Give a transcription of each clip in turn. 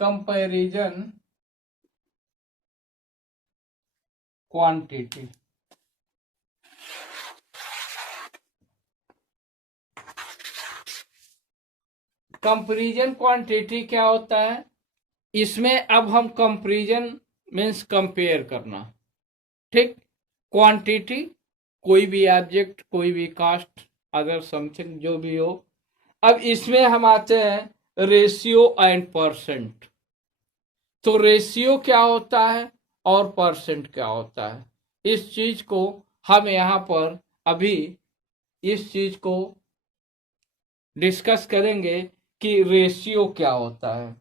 Comparison quantity. Comparison quantity क्या होता है? इसमें अब हम कंपैरिजन मीन्स कंपेयर करना, ठीक। क्वांटिटी कोई भी ऑब्जेक्ट, कोई भी कास्ट, अदर समथिंग जो भी हो। अब इसमें हम आते हैं रेशियो एंड परसेंट। तो रेशियो क्या होता है और परसेंट क्या होता है, इस चीज को हम यहां पर अभी इस चीज को डिस्कस करेंगे कि रेशियो क्या होता है।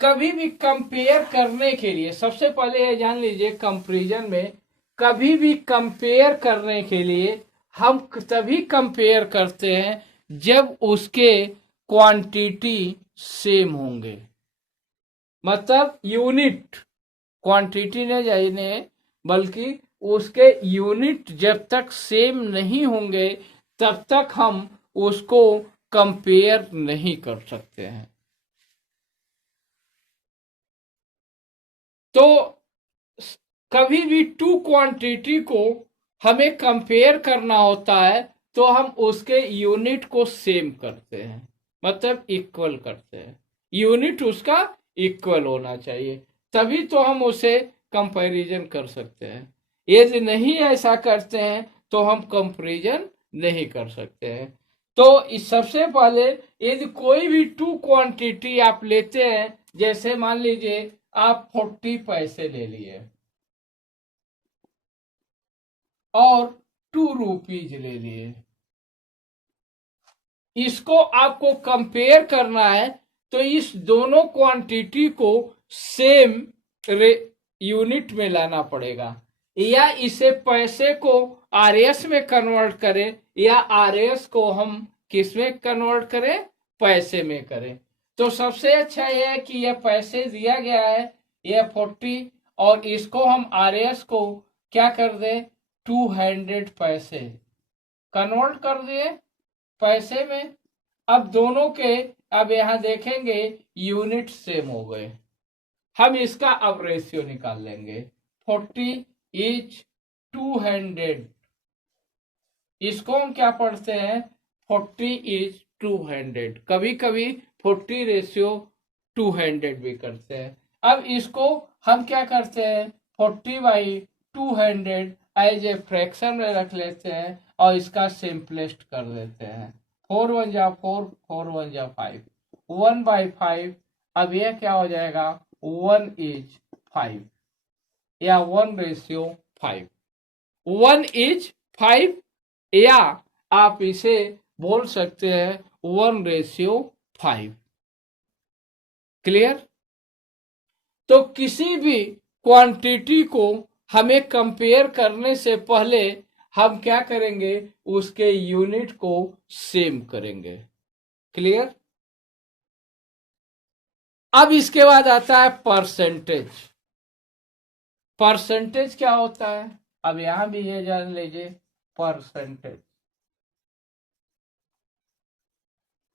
कभी भी कंपेयर करने के लिए सबसे पहले ये जान लीजिए, कंपैरिजन में कभी भी कंपेयर करने के लिए हम तभी कंपेयर करते हैं जब उसके क्वांटिटी सेम होंगे। मतलब यूनिट, क्वांटिटी नहीं जाने बल्कि उसके यूनिट जब तक सेम नहीं होंगे तब तक हम उसको कंपेयर नहीं कर सकते हैं। तो कभी भी टू क्वांटिटी को हमें कंपेयर करना होता है तो हम उसके यूनिट को सेम करते हैं, मतलब इक्वल करते हैं। यूनिट उसका इक्वल होना चाहिए, तभी तो हम उसे कंपैरिजन कर सकते हैं। यदि नहीं ऐसा करते हैं तो हम कंपैरिजन नहीं कर सकते हैं। तो इस सबसे पहले यदि कोई भी टू क्वांटिटी आप लेते हैं, जैसे मान लीजिए आप 40 पैसे ले लिए और 2 रुपीज ले लिए, इसको आपको कंपेयर करना है तो इस दोनों क्वांटिटी को सेम यूनिट में लाना पड़ेगा, या इसे पैसे को आरएस में कन्वर्ट करें या आरएस को हम किस में कन्वर्ट करें, पैसे में करें। तो सबसे अच्छा यह है कि यह पैसे दिया गया है, यह 40, और इसको हम आरएस को क्या कर दें, 200 पैसे कन्वर्ट कर दिए पैसे में। अब दोनों के अब यहां देखेंगे यूनिट सेम हो गए। हम इसका अब रेशियो निकाल लेंगे, 40 इज 200। इसको हम क्या पढ़ते हैं, 40 इज 200। कभी कभी 40 रेशियो 200 भी करते हैं। अब इसको हम क्या करते हैं, 40/200 एज ए फ्रैक्शन में रख लेते हैं और इसका सिंपलेस्ट कर देते हैं। 4 1 जा 4, 4 1 जा 5, 1/5। अब यह क्या हो जाएगा, 1 इज 5 या 1/5। 1 इज 5 या आप इसे बोल सकते हैं 1/5। क्लियर? तो किसी भी क्वांटिटी को हमें कंपेयर करने से पहले हम क्या करेंगे, उसके यूनिट को सेम करेंगे। क्लियर? अब इसके बाद आता है परसेंटेज। परसेंटेज क्या होता है, अब यहां भी ये जान लीजिए, परसेंटेज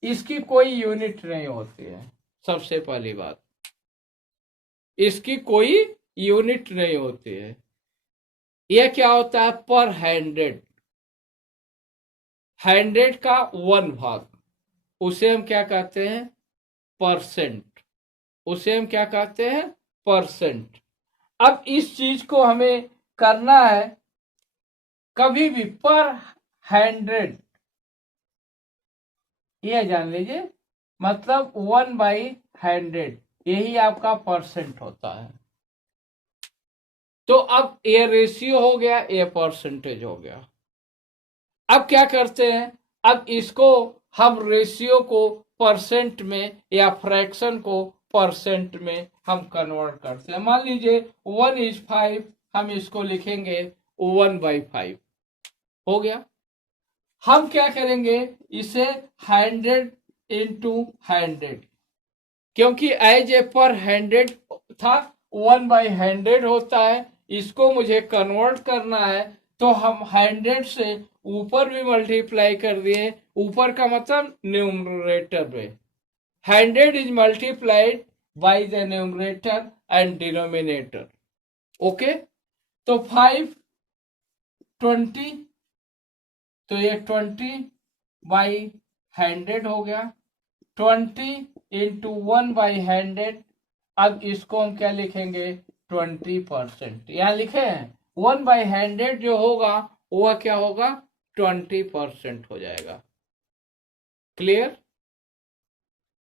इसकी कोई यूनिट नहीं होती है। सबसे पहली बात, इसकी कोई यूनिट नहीं होती है। यह क्या होता है, पर 100, 100 का 1 भाग, उसे हम क्या कहते हैं, परसेंट। उसे हम क्या कहते हैं, परसेंट। अब इस चीज को हमें करना है, कभी भी पर 100, यह जान लीजिए, मतलब 1/100, यही आपका परसेंट होता है। तो अब ये रेशियो हो गया, ये परसेंटेज हो गया। अब क्या करते हैं, अब इसको हम रेशियो को परसेंट में या फ्रैक्शन को परसेंट में हम कन्वर्ट करते हैं। मान लीजिए 1 इज 5, हम इसको लिखेंगे 1/5, हो गया। हम क्या करेंगे, इसे 100 इंटू 100, क्योंकि एज ए पर 100 था, 1/100 होता है, इसको मुझे कन्वर्ट करना है तो हम 100 से ऊपर भी मल्टीप्लाई कर दिए, ऊपर का मतलब न्यूमरेटर में 100 is multiplied by the numerator and denominator. Okay, तो 520, तो ये 20/100 हो गया, 20 इंटू 1/100। अब इसको हम क्या लिखेंगे, 20%। यहाँ लिखे हैं 1/100 जो होगा वह क्या होगा, 20% हो जाएगा। क्लियर?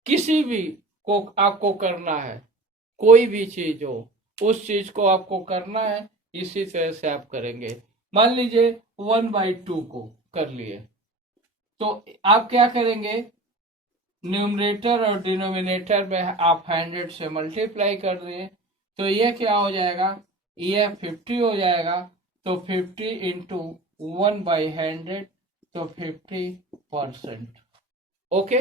किसी भी को आपको करना है, कोई भी चीज हो, उस चीज को आपको करना है, इसी तरह से आप करेंगे। मान लीजिए 1/2 को कर लिए, तो आप क्या करेंगे, न्यूमरेटर और डिनोमिनेटर में आप 100 से मल्टीप्लाई कर दिए, तो ये क्या हो जाएगा, ये 50 हो जाएगा। तो 50 इंटू 1/100, तो 50%। ओके,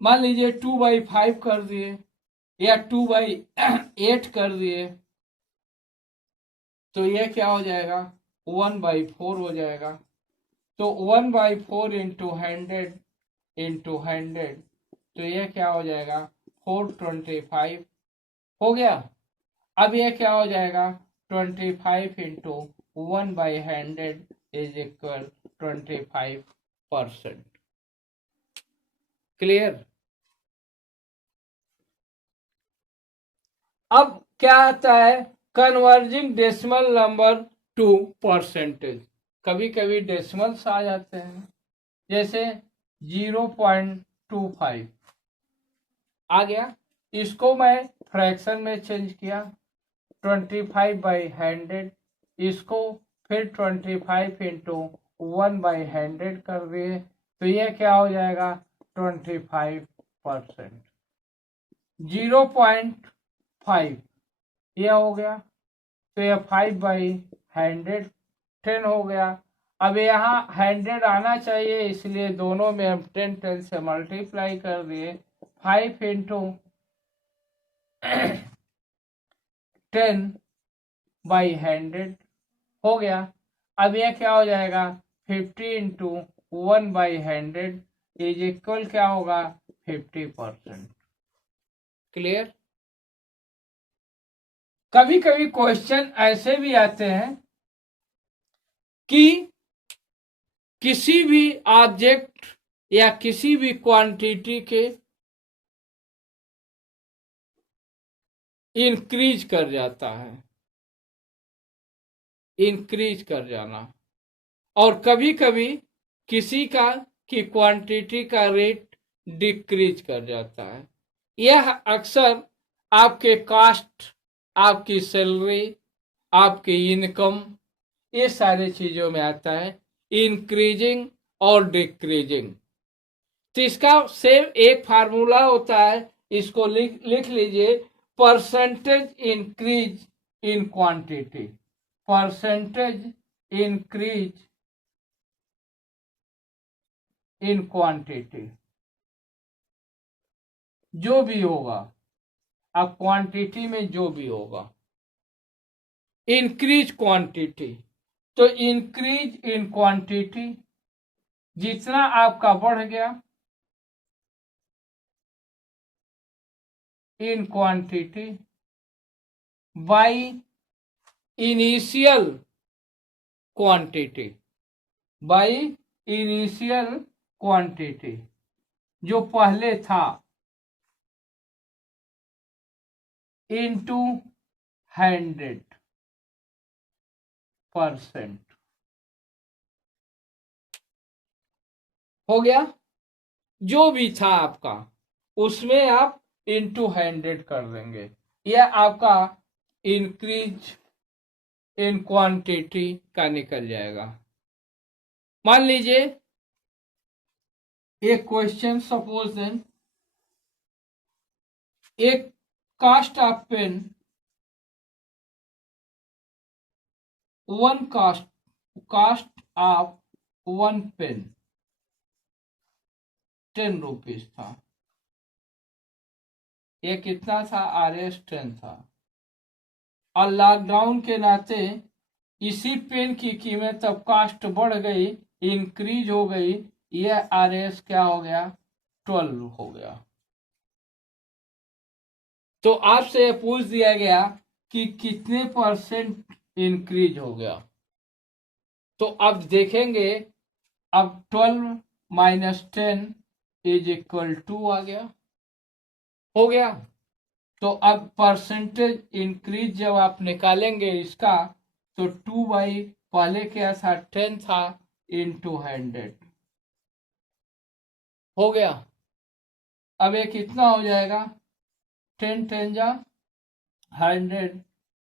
मान लीजिए 2/5 कर दिए या 2/8 कर दिए, तो ये क्या हो जाएगा, 1/4 हो जाएगा। तो 1/4 इंटू 100, तो ये क्या हो जाएगा, 425 हो गया। अब ये क्या हो जाएगा, 25 इंटू 1/100 इज इक्वल 25%। क्लियर? अब क्या आता है, converging decimal number two percentage. कभी कभी डेसिमल्स आ जाते हैं, जैसे 0.25 आ गया, इसको मैं फ्रैक्शन में चेंज किया, 25/100, इसको फिर 25 इंटू 1/100 कर दिए, तो ये क्या हो जाएगा, 25%। 0.5 यह हो गया, तो यह 5/100 10 हो गया। अब यहाँ 100 आना चाहिए, इसलिए दोनों में हम 10 से मल्टीप्लाई कर दिए, 5 इंटू 10/100 हो गया। अब यह क्या हो जाएगा, 50 इंटू 1/100 इज इक्वल क्या होगा, 50%। क्लियर? कभी कभी क्वेश्चन ऐसे भी आते हैं कि किसी भी ऑब्जेक्ट या किसी भी क्वांटिटी के इंक्रीज कर जाता है, इंक्रीज कर जाना, और कभी कभी किसी का की क्वांटिटी का रेट डिक्रीज कर जाता है। यह अक्सर आपके कास्ट, आपकी सैलरी, आपकी इनकम, ये सारे चीजों में आता है, इंक्रीजिंग और डिक्रीजिंग। तो इसका सेम एक फार्मूला होता है, इसको लिख लीजिए, percentage increase in quantity, percentage increase in quantity. जो भी होगा, अब क्वांटिटी में जो भी होगा, इंक्रीज क्वांटिटी, तो इंक्रीज इन क्वांटिटी, जितना आपका बढ़ गया in quantity by initial quantity, by initial quantity, जो पहले था, इनटू 100%। हो गया, जो भी था आपका उसमें आप इनटू 100 कर देंगे, यह आपका इंक्रीज इन क्वांटिटी का निकल जाएगा। मान लीजिए एक क्वेश्चन, सपोज देन, एक cost of pen, one cost of one pen 10 rupees था। ये कितना था, RS 10 था। और लॉकडाउन के नाते इसी पेन की कीमत अब कास्ट बढ़ गई, इंक्रीज हो गई, यह RS क्या हो गया, 12 हो गया। तो आपसे यह पूछ दिया गया कि कितने % इंक्रीज हो गया। तो अब देखेंगे, अब 12 माइनस 10 इज इक्वल टू आ गया, हो गया। तो अब परसेंटेज इंक्रीज जब आप निकालेंगे इसका, तो 2 पहले क्या था, 10 था, इंटू 100 हो गया। अब ये कितना हो जाएगा, 10 10 जा 100,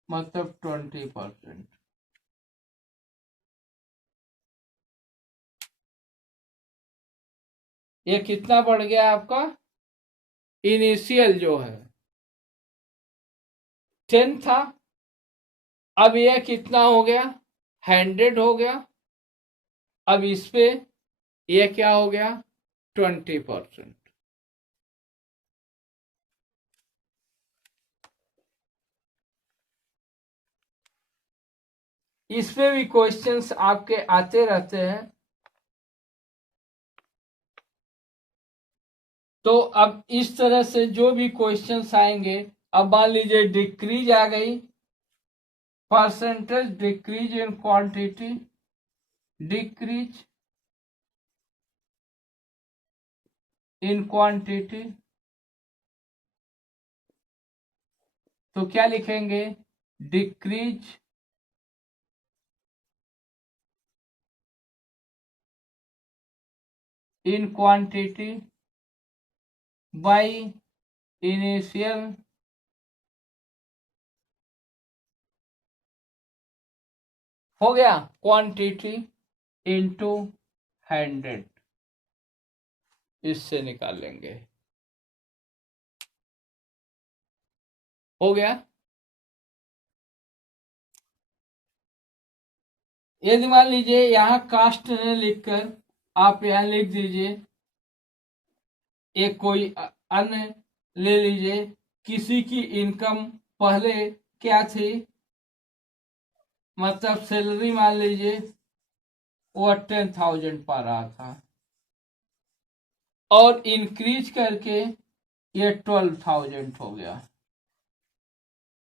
मतलब 20%। ये कितना बढ़ गया आपका, इनिशियल जो है 10 था, अब यह कितना हो गया, 100 हो गया। अब इस पे यह क्या हो गया, 20%। इस पे भी क्वेश्चंस आपके आते रहते हैं। तो अब इस तरह से जो भी क्वेश्चंस आएंगे, अब मान लीजिए डिक्रीज आ गई, percentage decrease in quantity, decrease in quantity, तो क्या लिखेंगे, decrease in quantity by initial हो गया, क्वांटिटी इंटू 100, इससे निकाल लेंगे, हो गया। यदि मान लीजिए यहाँ कास्ट ने लिखकर आप यहाँ लिख दीजिए, एक कोई अन्य ले लीजिए, किसी की इनकम पहले क्या थी, मतलब सैलरी मान लीजिए वो 10,000 पा रहा था, और इंक्रीज करके ये 12,000 हो गया,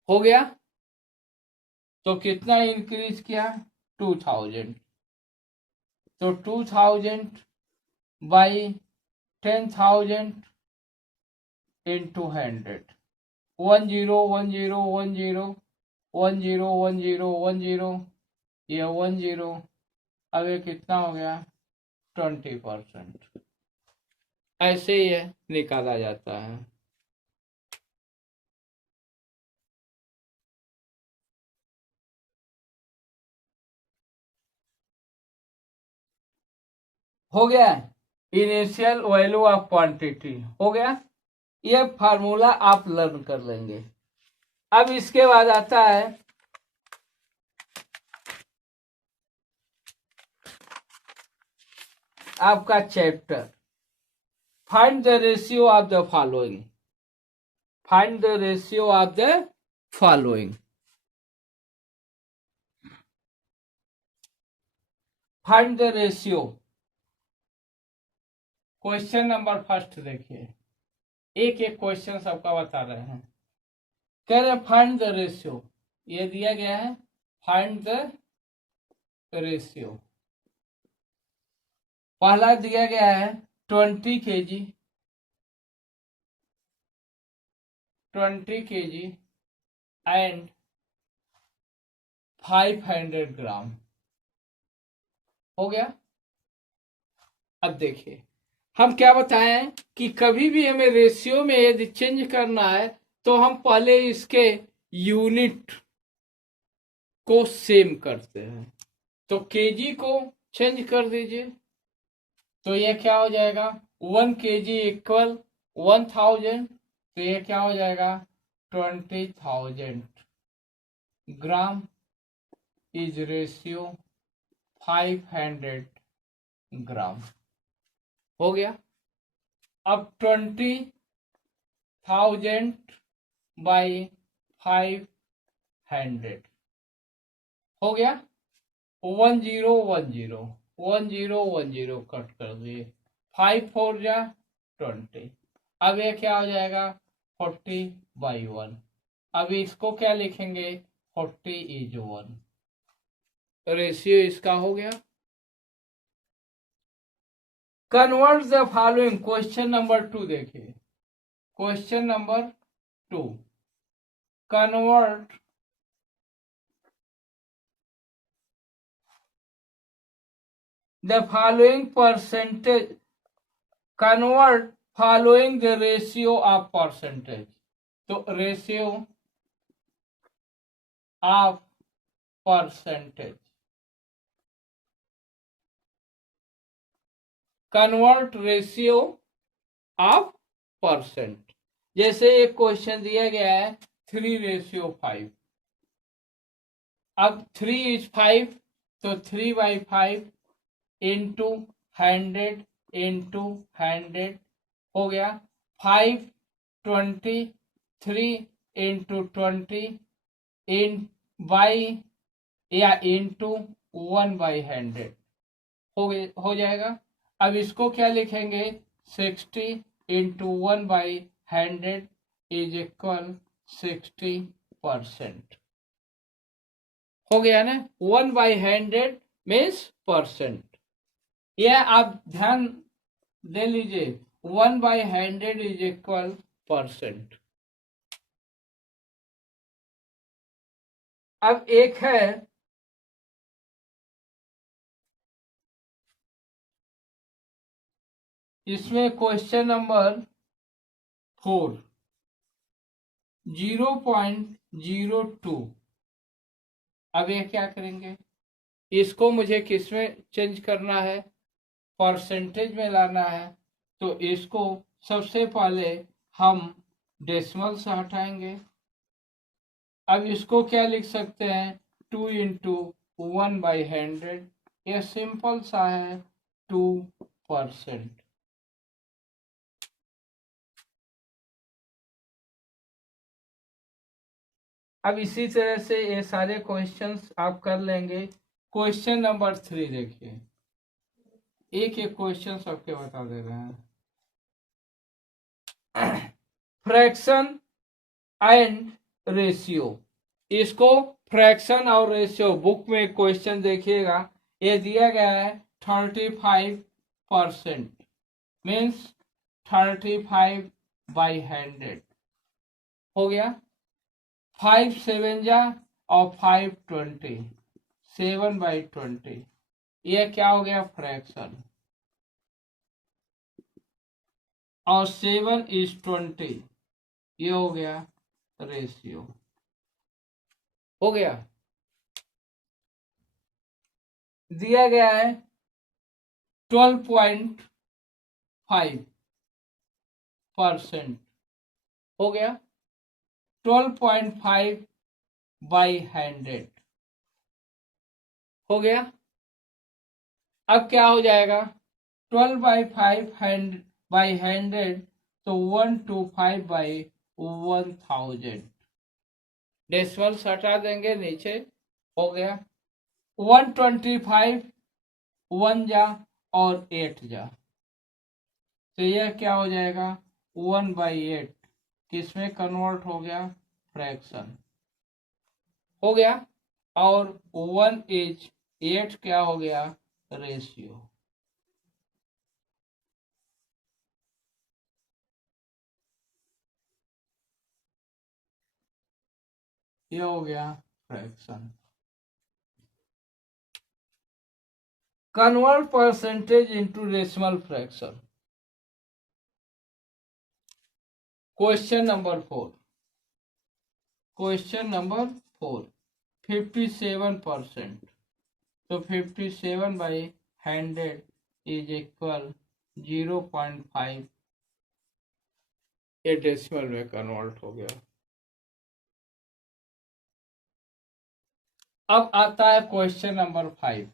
हो गया। तो कितना इंक्रीज किया, 2,000, तो 2,000 बाई 10,000 इंटू 100, 101010 101010, ये 10, अब ये कितना हो गया, 20%। ऐसे ये निकाला जाता है। हो गया, इनिशियल वैल्यू ऑफ क्वांटिटी हो गया। ये फार्मूला आप लर्न कर लेंगे। अब इसके बाद आता है आपका chapter, find the ratio of the following, find the ratio of the following. Find the ratio, question number first देखिए, एक एक क्वेश्चन सबका बता रहे हैं। कह रहे फाइंड द रेशियो, ये दिया गया है, फाइंड द रेशियो। पहला दिया गया है 20 kg, 20 kg एंड 500 ग्राम, हो गया। अब देखिए, हम क्या बताएं कि कभी भी हमें रेशियो में यदि चेंज करना है, तो हम पहले इसके यूनिट को सेम करते हैं। तो केजी को चेंज कर दीजिए, तो ये क्या हो जाएगा, 1 kg इक्वल 1000, तो ये क्या हो जाएगा, 20,000 ग्राम इज रेशियो 500 ग्राम, हो गया। अब 20,000 बाई 500, हो गया 1010 1010 कट कर दिए 5 4 जा 20। अब ये क्या हो जाएगा 40/1। अब इसको क्या लिखेंगे 40:1 रेशियो इसका हो गया। Convert the following question number 2 देखिए question number 2 convert the following percentage convert following the ratio of percentage तो ratio of percentage convert ratio of percent जैसे एक क्वेश्चन दिया गया है 3:5 अब 3:5 तो 3/5 इंटू 100 इंटू 100 हो गया 520 3 इंटू 20 इन बाई या इंटू 1/100 हो जाएगा। अब इसको क्या लिखेंगे 60 इंटू 1/100 इज इक्वल 60%। हो गया ना 1/100 मीन्स परसेंट। यह आप ध्यान दे लीजिए 1/100 इज इक्वल परसेंट। अब एक है इसमें क्वेश्चन नंबर 4 0.02। अब ये क्या करेंगे इसको मुझे किसमें चेंज करना है परसेंटेज में लाना है तो इसको सबसे पहले हम डेसिमल से हटाएंगे। अब इसको क्या लिख सकते हैं 2 इंटू 1/100 यह सिंपल सा है 2%। अब इसी तरह से ये सारे क्वेश्चंस आप कर लेंगे। क्वेश्चन नंबर 3 देखिए एक एक क्वेश्चन सबके बता दे रहे हैं। फ्रैक्शन एंड रेशियो इसको फ्रैक्शन और रेशियो बुक में क्वेश्चन देखिएगा ये दिया गया है 35% मीन्स 35/100 हो गया 5 7 जा और 520 7/20 ये क्या हो गया फ्रैक्शन और 7:20 ये हो गया रेशियो। हो गया दिया गया है 12.5% हो गया 12.5/100 हो गया। अब क्या हो जाएगा 12/5/100 तो 125/1000 डेसिमल हटा देंगे नीचे हो गया 125 1 जा और 8 जा तो यह क्या हो जाएगा 1/8 किसमें कन्वर्ट हो गया फ्रैक्शन हो गया और 1:8 क्या हो गया रेशियो। ये हो गया fraction. Convert percentage into decimal fraction question number 4 57% तो 57/100 इज इक्वल 0.5 ये डेसिमल में कन्वर्ट हो गया। अब आता है क्वेश्चन नंबर 5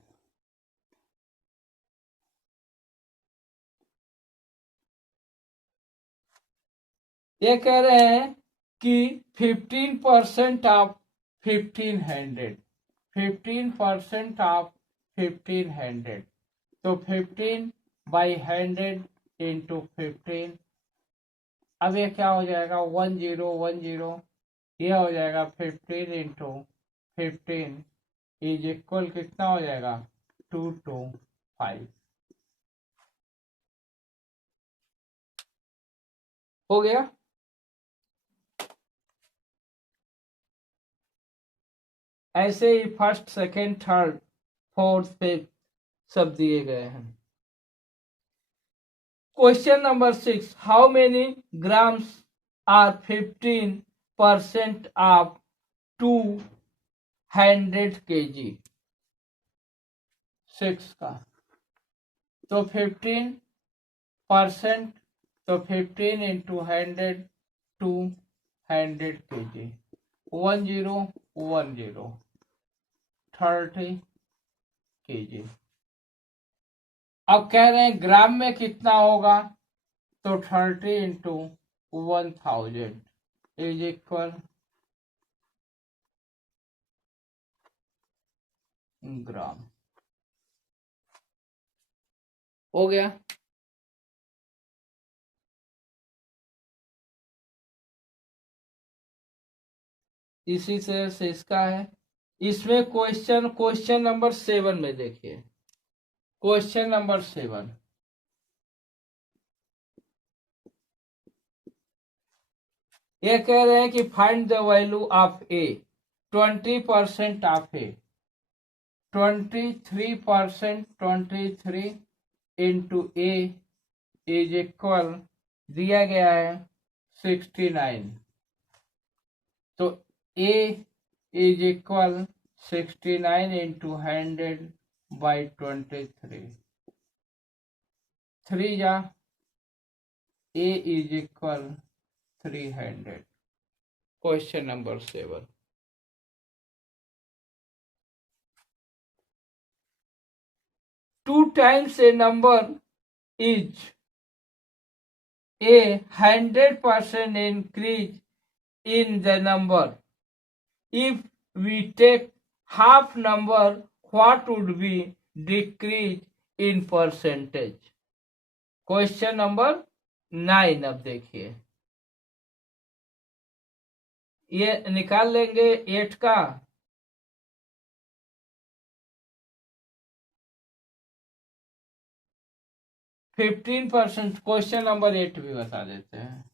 ये कह रहे हैं कि 15% ऑफ 1500 15% ऑफ 1500, तो 15/100 इंटू 15। अब ये क्या हो जाएगा 1010, ये हो जाएगा 15 इंटू 15 इज इक्वल कितना हो जाएगा 225। हो गया। ऐसे ही first second third fourth fifth सब दिए गए हैं। Question number 6, how many grams are 15% of 200 kg। 6 का तो 15%, तो 15 इंटू 100 200 kg, 1010 30 kg। अब कह रहे हैं ग्राम में कितना होगा, तो 30 इंटू 1000 इज इक्वल ग्राम। हो गया। इसी तरह से इसका है। इसमें क्वेश्चन नंबर 7 में देखिए, क्वेश्चन नंबर 7, ये कह रहे हैं कि find the value of A, 20% of A, 23%, 23 into A is equal दिया गया है 69, तो ए इज इक्वल 69 इंटू 100/23, 3 जा A is equal 300। Question number 7, 2 times a number is a 100% increase in the number. If we take half number, what would be decrease in percentage? Question number 9। अब देखिए, ये निकाल लेंगे 8 का, फिफ्टीन परसेंट। क्वेश्चन नंबर 8 भी बता देते हैं।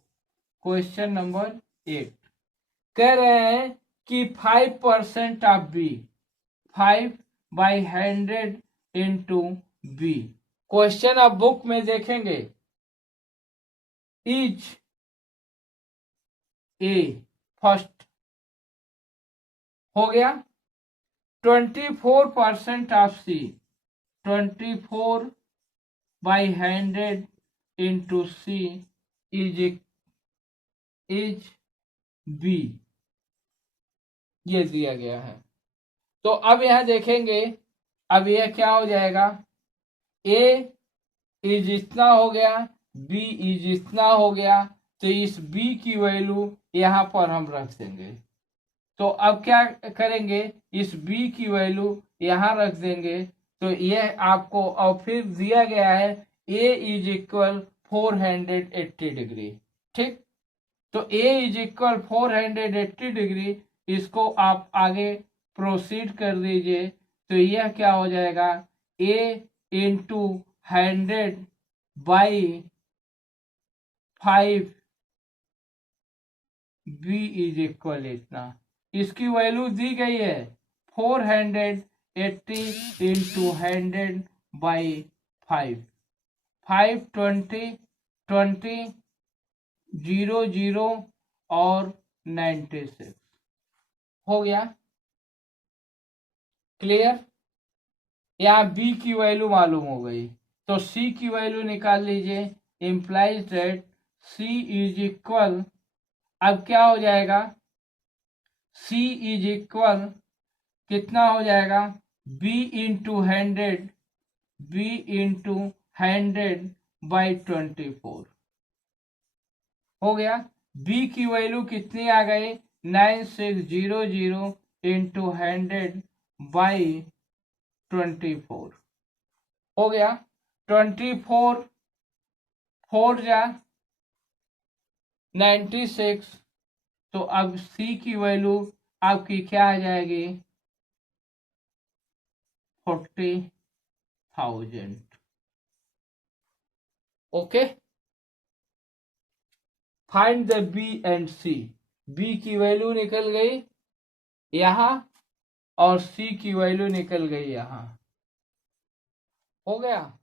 क्वेश्चन नंबर 8 कह रहे हैं कि 5% of B, 5/100 into B. Question आप बुक में देखेंगे, इज ए फर्स्ट हो गया, 24% of C, 24/100 into C is B, ये दिया गया है। तो अब यहां देखेंगे, अब यह क्या हो जाएगा, ए इज इतना हो गया, बी इज इतना हो गया, तो इस बी की वैल्यू यहां पर हम रख देंगे। तो अब क्या करेंगे, इस बी की वैल्यू यहां रख देंगे, तो यह आपको और फिर दिया गया है ए इज इक्वल 480 डिग्री। ठीक, तो ए इज इक्वल 480 डिग्री, इसको आप आगे प्रोसीड कर दीजिए, तो यह क्या हो जाएगा, ए इंटू 100/5 बी इज इक्वल इतना। इसकी वैल्यू दी गई है 480 इंटू 100/5, 520 20 00 और 96 हो गया। क्लियर, यहाँ बी की वैल्यू मालूम हो गई, तो सी की वैल्यू निकाल लीजिए। Implies that C is equal, अब क्या हो जाएगा, सी इज इक्वल कितना हो जाएगा, बी इंटू 100, बी इंटू 100/24 हो गया। बी की वैल्यू कितनी आ गई, 9600 इंटू 100 बाई 24 हो गया। 24 4 जा 96। तो अब सी की वैल्यू आपकी क्या आ जाएगी? 40,000। Okay, find the B and C. B की वैल्यू निकल गई यहां और सी की वैल्यू निकल गई यहां। हो गया।